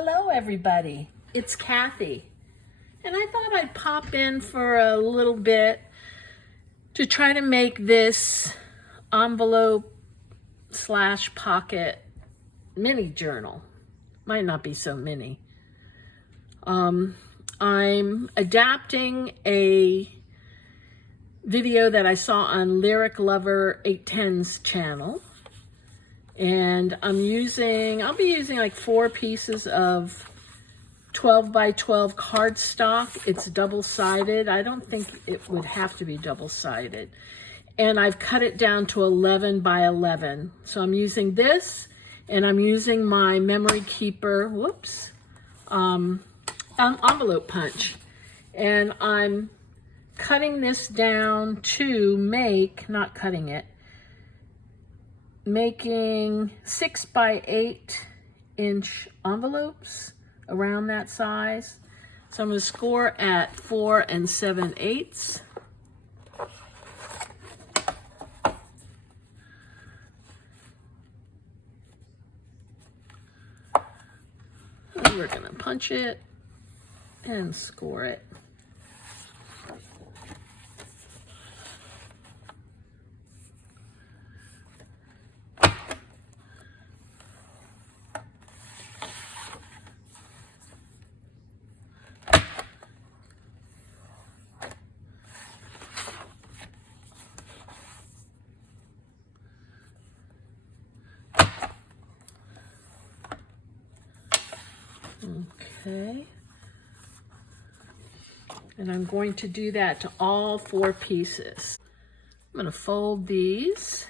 Hello everybody, it's Kathy, and I thought I'd pop in for a little bit to try to make this envelope / pocket mini journal. Might not be so mini. I'm adapting a video that I saw on Lyriclover 810's channel. And I'll be using like 4 pieces of 12 by 12 cardstock. It's double-sided. I don't think it would have to be double-sided. And I've cut it down to 11 by 11. So I'm using this, and I'm using my memory keeper, envelope punch. And I'm cutting this down to make, not cutting it, making 6 by 8 inch envelopes around that size. So I'm going to score at 4 7/8. And we're going to punch it and score it. Okay, and I'm going to do that to all 4 pieces. I'm going to fold these.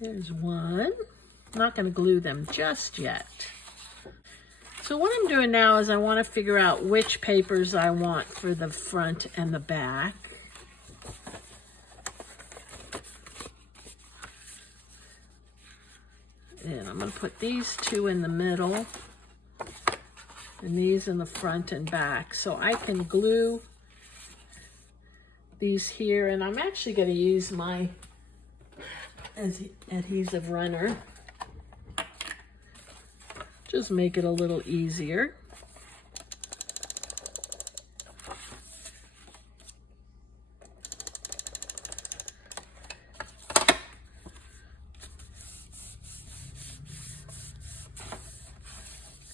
There's one. I'm not going to glue them just yet. So what I'm doing now is I want to figure out which papers I want for the front and the back. And I'm going to put these 2 in the middle and these in the front and back. So I can glue these here, and I'm actually going to use my adhesive runner. Just make it a little easier.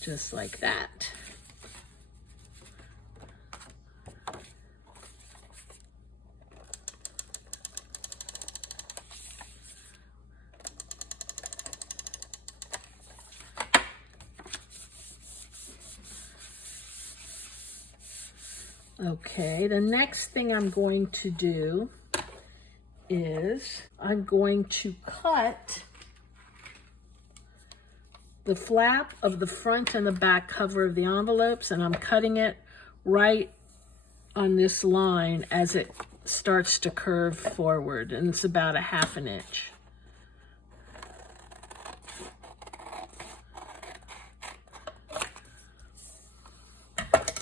Just like that. Okay, the next thing I'm going to do is I'm going to cut the flap of the front and the back cover of the envelopes, and I'm cutting it right on this line as it starts to curve forward, and it's about 1/2 inch.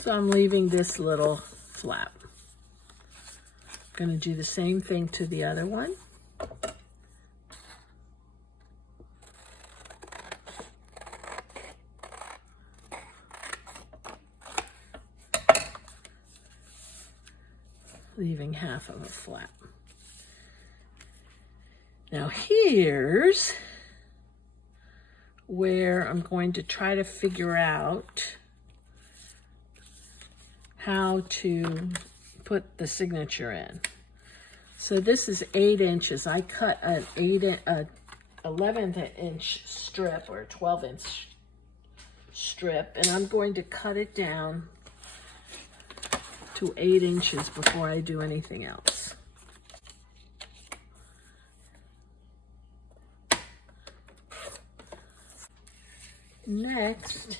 So I'm leaving this little flap. I'm going to do the same thing to the other one. Leaving 1/2 of a flap. Now here's where I'm going to try to figure out how to put the signature in. So this is 8 inches. I cut an 11th inch strip or a 12 inch strip, and I'm going to cut it down to 8 inches before I do anything else. Next,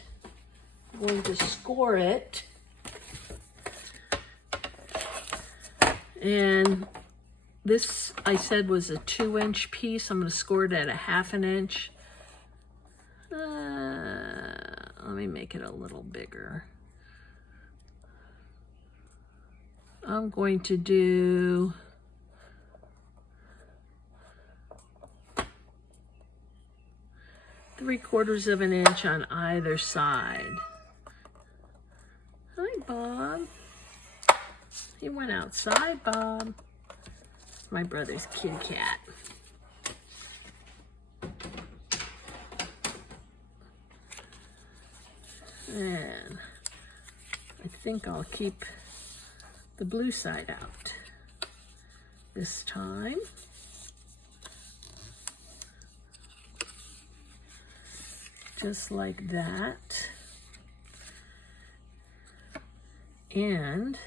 I'm going to score it. And this, I said, was a 2-inch piece. I'm going to score it at 1/2 inch. Let me make it a little bigger. I'm going to do three-quarters of an inch on either side. Hi, Bob. He went outside, Bob. My brother's kitty cat. And I think I'll keep the blue side out this time. Just like that. And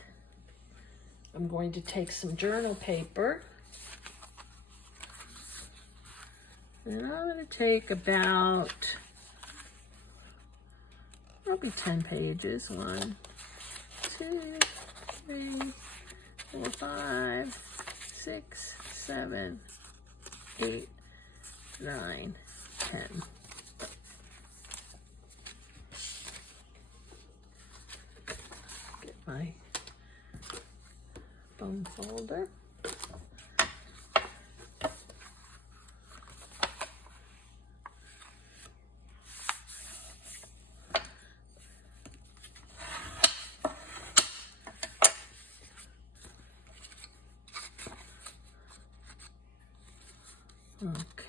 I'm going to take some journal paper. And I'm going to take about probably 10 pages. 1, 2, 3, 4, 5, 6, 7, 8, 9, 10. Get my bone folder.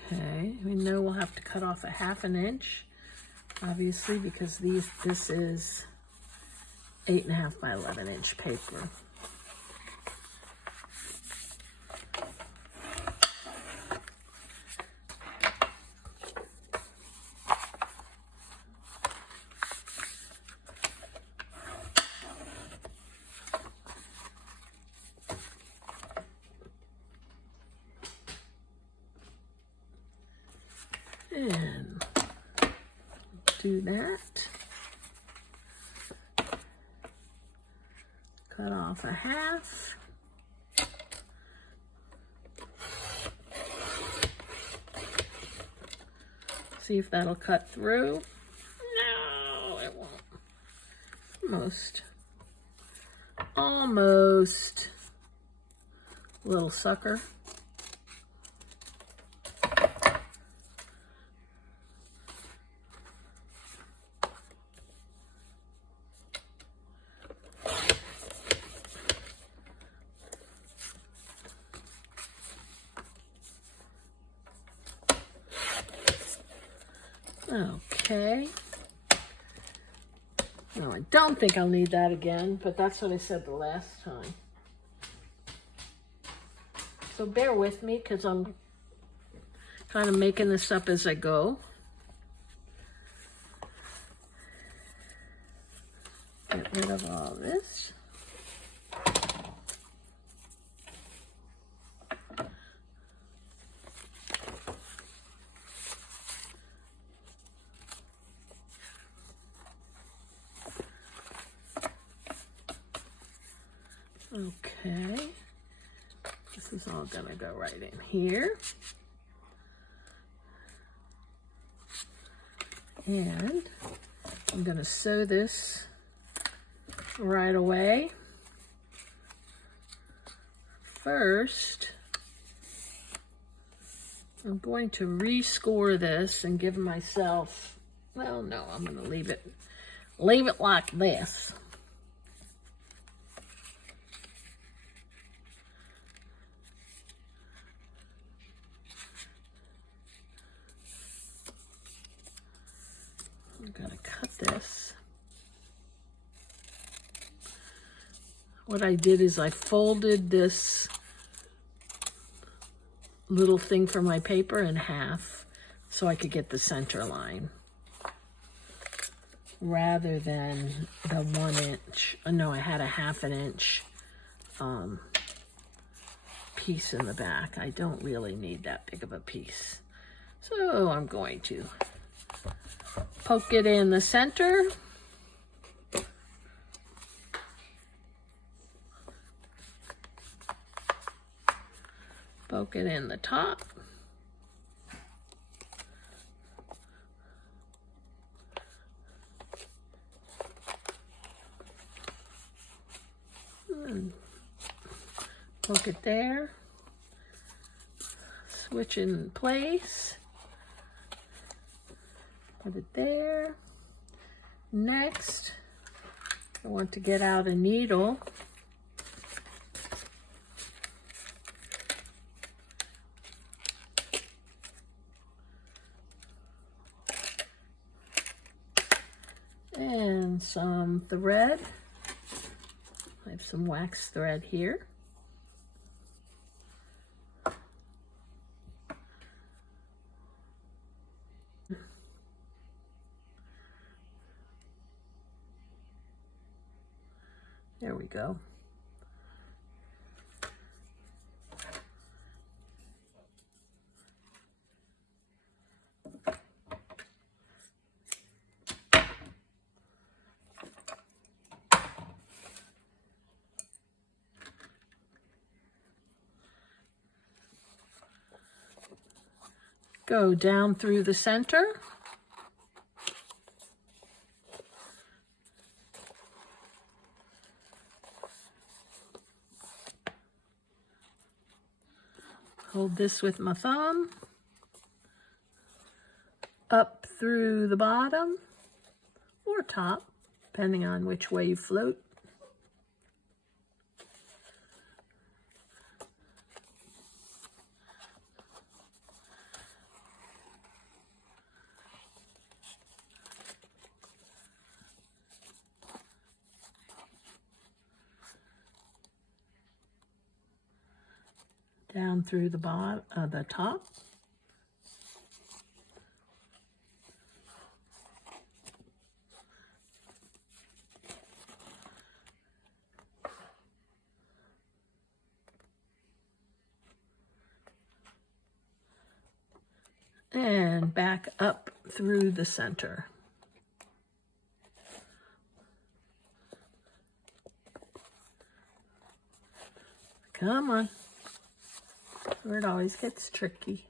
Okay, we know we'll have to cut off a 1/2 inch, obviously, because this is 8.5 by 11 inch paper. And do that. Cut off a 1/2. See if that'll cut through. No, it won't. Almost. Little sucker. Okay. No, I don't think I'll need that again, but that's what I said the last time. So bear with me because I'm kind of making this up as I go. Get rid of all this. Okay, this is all gonna go right in here. And I'm gonna sew this right away. First, I'm going to rescore this and give myself, well, no, I'm gonna leave it like this. I'm gonna cut this. What I did is I folded this little thing for my paper in half so I could get the center line rather than the 1 inch. No, I had a 1/2 inch piece in the back. I don't really need that big of a piece. So I'm going to poke it in the center. Poke it in the top. And poke it there. Switch in place. Put it there. Next, I want to get out a needle. And some thread. I have some wax thread here. There we go. Go down through the center. Hold this with my thumb. Up through the bottom or top, depending on which way you float. Down through the bottom, the top. And back up through the center. Come on. Where it always gets tricky.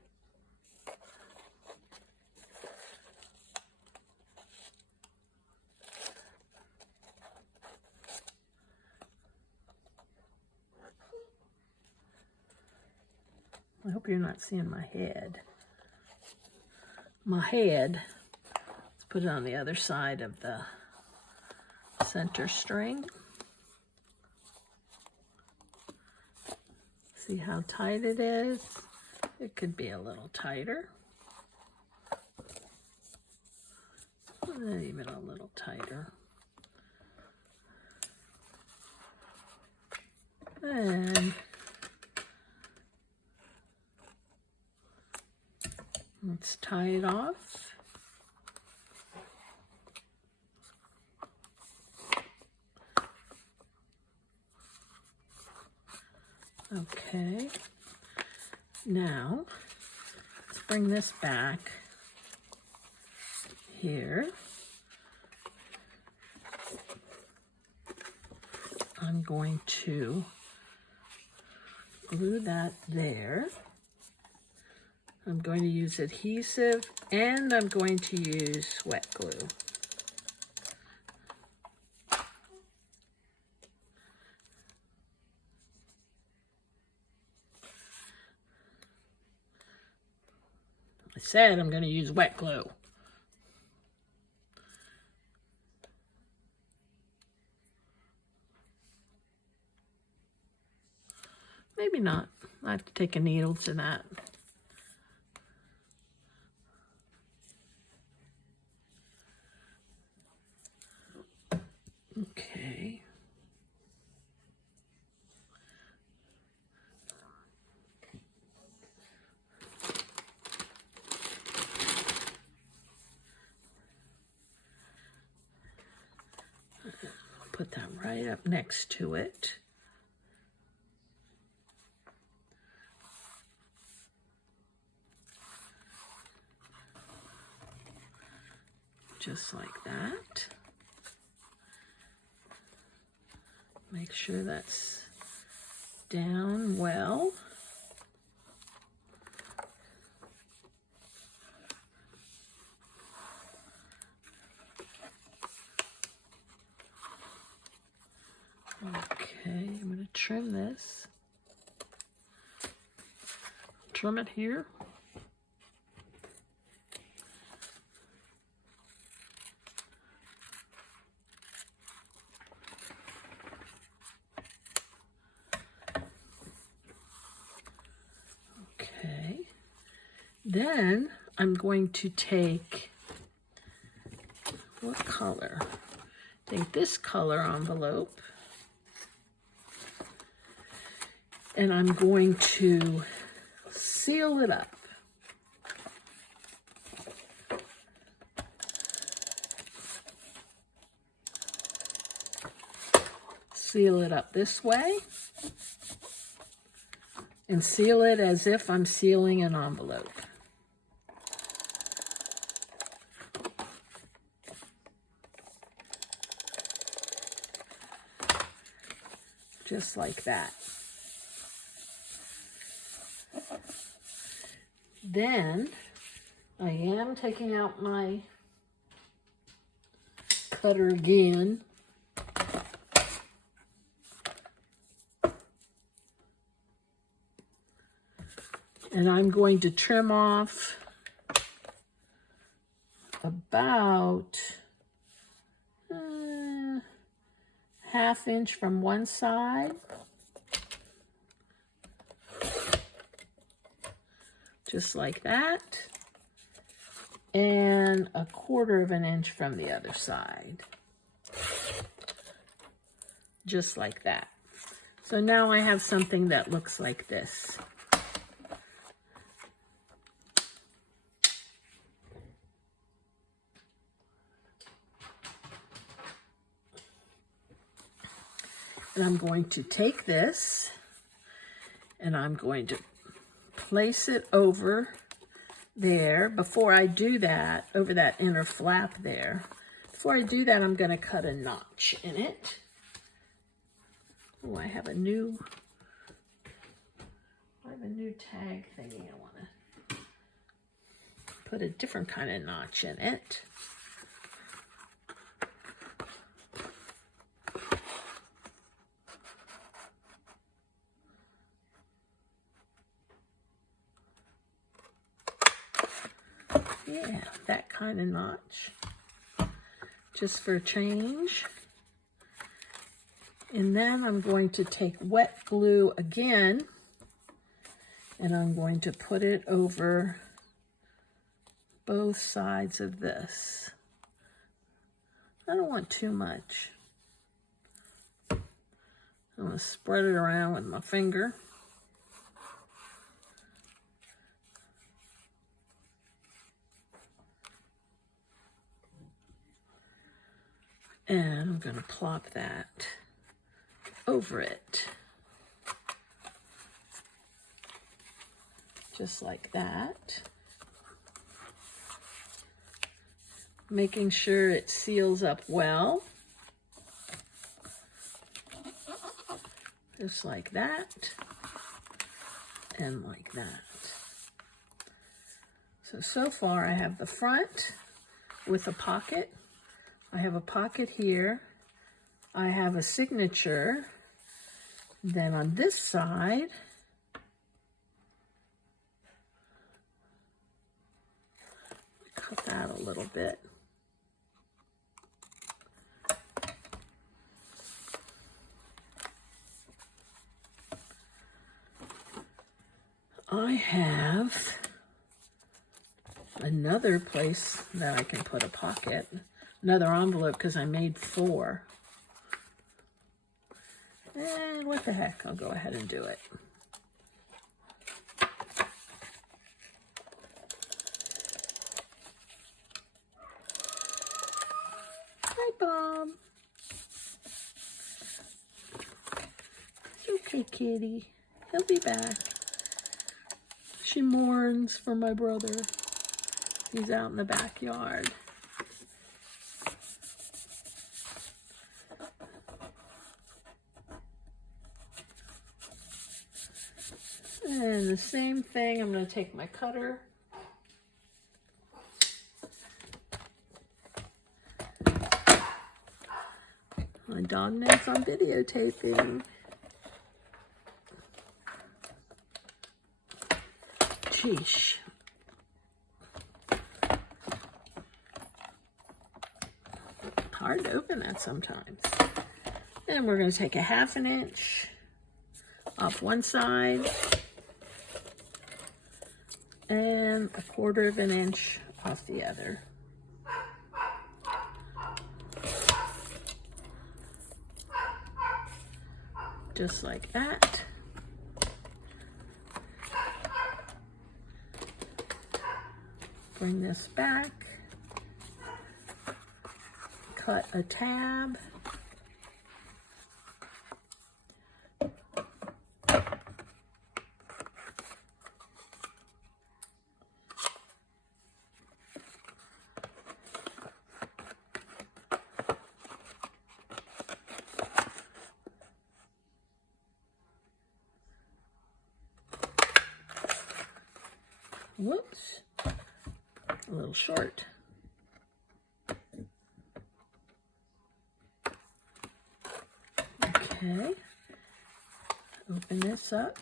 I hope you're not seeing my head. My head, let's put it on the other side of the center string. See how tight it is? It could be a little tighter. And even a little tighter. And let's tie it off. Okay, now let's bring this back here. I'm going to glue that there. I'm going to use adhesive and I'm going to use wet glue. I said I'm going to use wet glue. Maybe not. I have to take a needle to that. Okay. Put that right up next to it. Just like that. Make sure that's down well. Okay, I'm trim this. Trim it here. Okay. Then I'm going to take, what color? Take this color envelope, and I'm going to seal it up. Seal it up this way, and seal it as if I'm sealing an envelope. Just like that. Then I am taking out my cutter again. And I'm going to trim off about ½ inch from one side. Just like that. And ¼ inch from the other side. Just like that. So now I have something that looks like this. And I'm going to take this and I'm going to place it over there. Before I do that, over that inner flap there, before I do that, I'm going to cut a notch in it. Oh, I have a new tag thingy. I want to put a different kind of notch in it. Yeah, that kind of notch, just for a change. And then I'm going to take wet glue again, and I'm going to put it over both sides of this. I don't want too much. I'm going to spread it around with my finger. And I'm going to plop that over it. Just like that. Making sure it seals up well. Just like that. And like that. So far I have the front with a pocket. I have a pocket here. I have a signature. Then on this side, cut that a little bit. I have another place that I can put a pocket. Another envelope, because I made 4. And what the heck, I'll go ahead and do it. Hi, Bob. It's okay, kitty. He'll be back. She mourns for my brother. He's out in the backyard. And the same thing, I'm going to take my cutter. My dog knows I'm videotaping. Sheesh. Hard to open that sometimes. And we're going to take a 1/2 inch off one side and a 1/4 inch off the other. Just like that. Bring this back. Cut a tab. Whoops, a little short. Okay, open this up.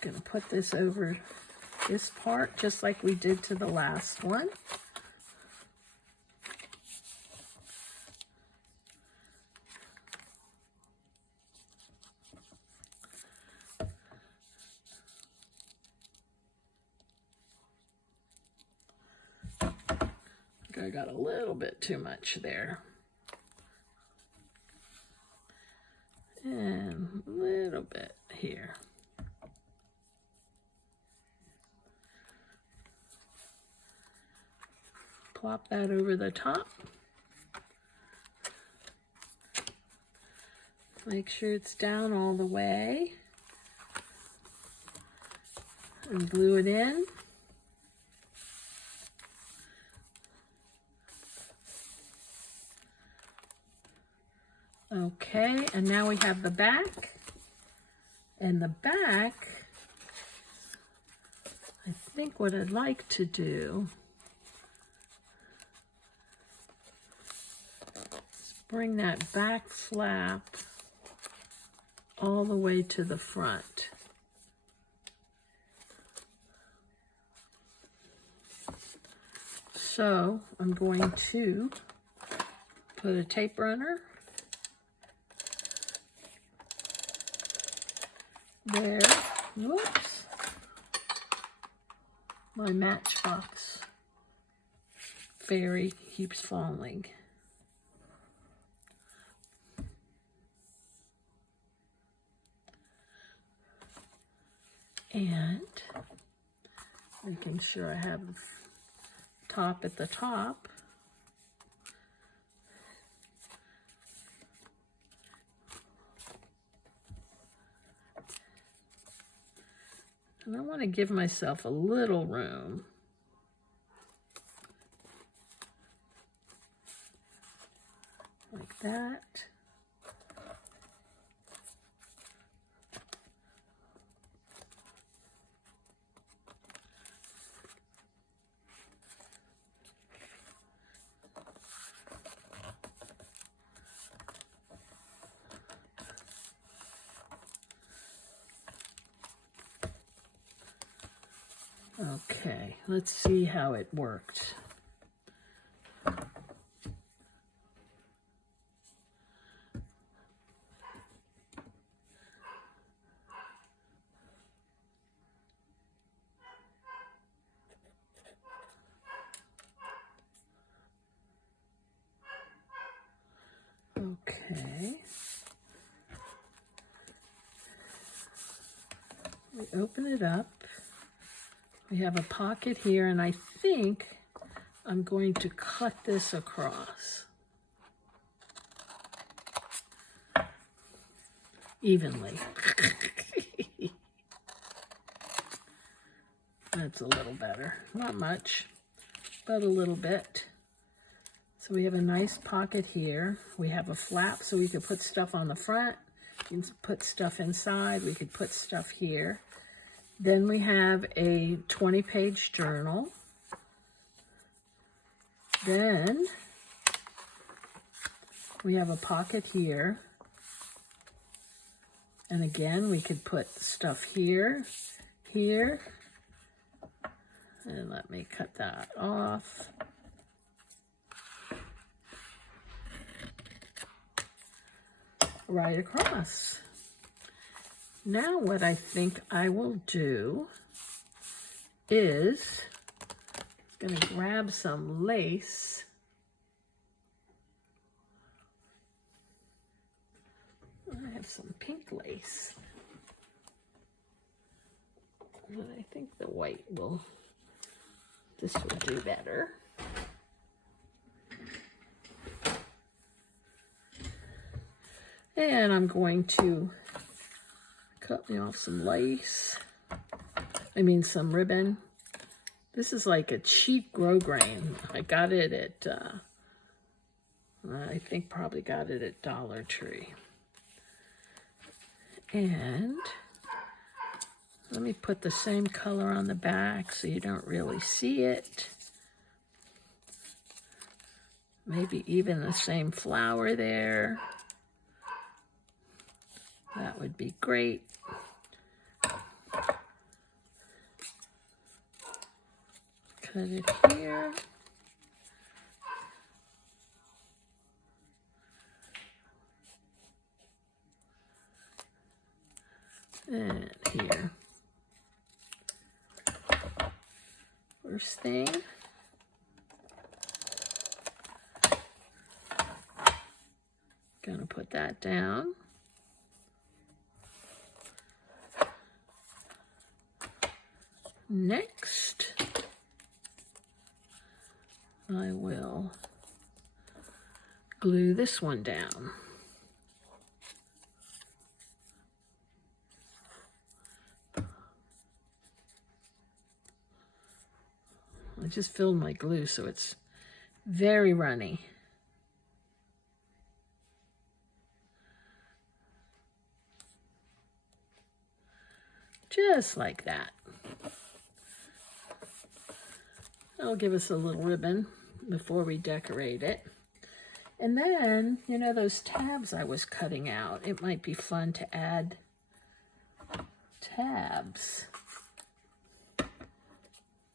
Gonna put this over this part just like we did to the last one. I got a little bit too much there. And a little bit here. Plop that over the top. Make sure it's down all the way. And glue it in. Okay, and now we have the back. And the back, I think what I'd like to do is bring that back flap all the way to the front. So I'm going to put a tape runner there. Whoops. My Matchbox fairy keeps falling. And making sure I have the top at the top. And I want to give myself a little room. Like that. Okay, let's see how it worked. Okay. We open it up. We have a pocket here, and I think I'm going to cut this across evenly. That's a little better. Not much, but a little bit. So we have a nice pocket here. We have a flap so we could put stuff on the front. You can put stuff inside. We could put stuff here. Then we have a 20-page journal. Then we have a pocket here. And again, we could put stuff here, here. And let me cut that off. Right across. Now what I think I will do is I'm going to grab some lace. I have some pink lace. And I think the white will, this will do better. And I'm going to cut me off some lace. I mean some ribbon. This is like a cheap grosgrain. I got it at, I think probably got it at Dollar Tree. And let me put the same color on the back so you don't really see it. Maybe even the same flower there. That would be great. Cut it here. And here. First thing. Gonna put that down. Next, I will glue this one down. I just filled my glue so it's very runny. Just like that. That'll give us a little ribbon before we decorate it. And then, you know, those tabs I was cutting out, it might be fun to add tabs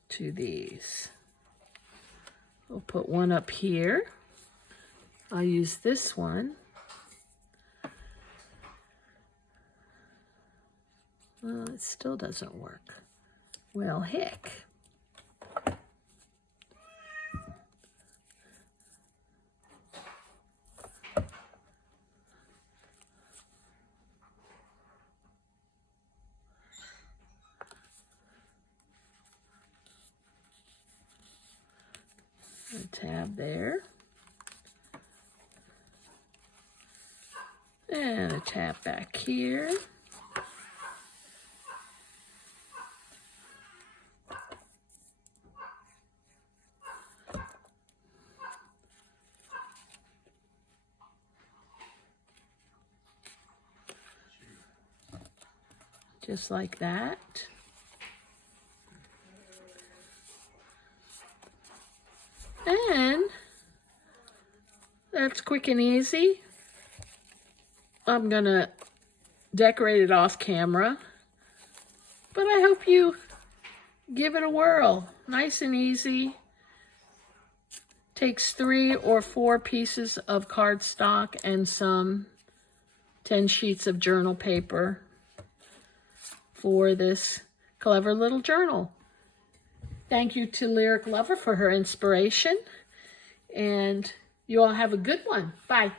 to these. We'll put one up here. I'll use this one. Well, it still doesn't work. Well, heck. A tab there. And a tab back here. Just like that. And that's quick and easy. I'm gonna decorate it off camera, but I hope you give it a whirl. Nice and easy. Takes 3 or 4 pieces of cardstock and some 10 sheets of journal paper for this clever little journal. Thank you to Lyriclover for her inspiration, and you all have a good one. Bye.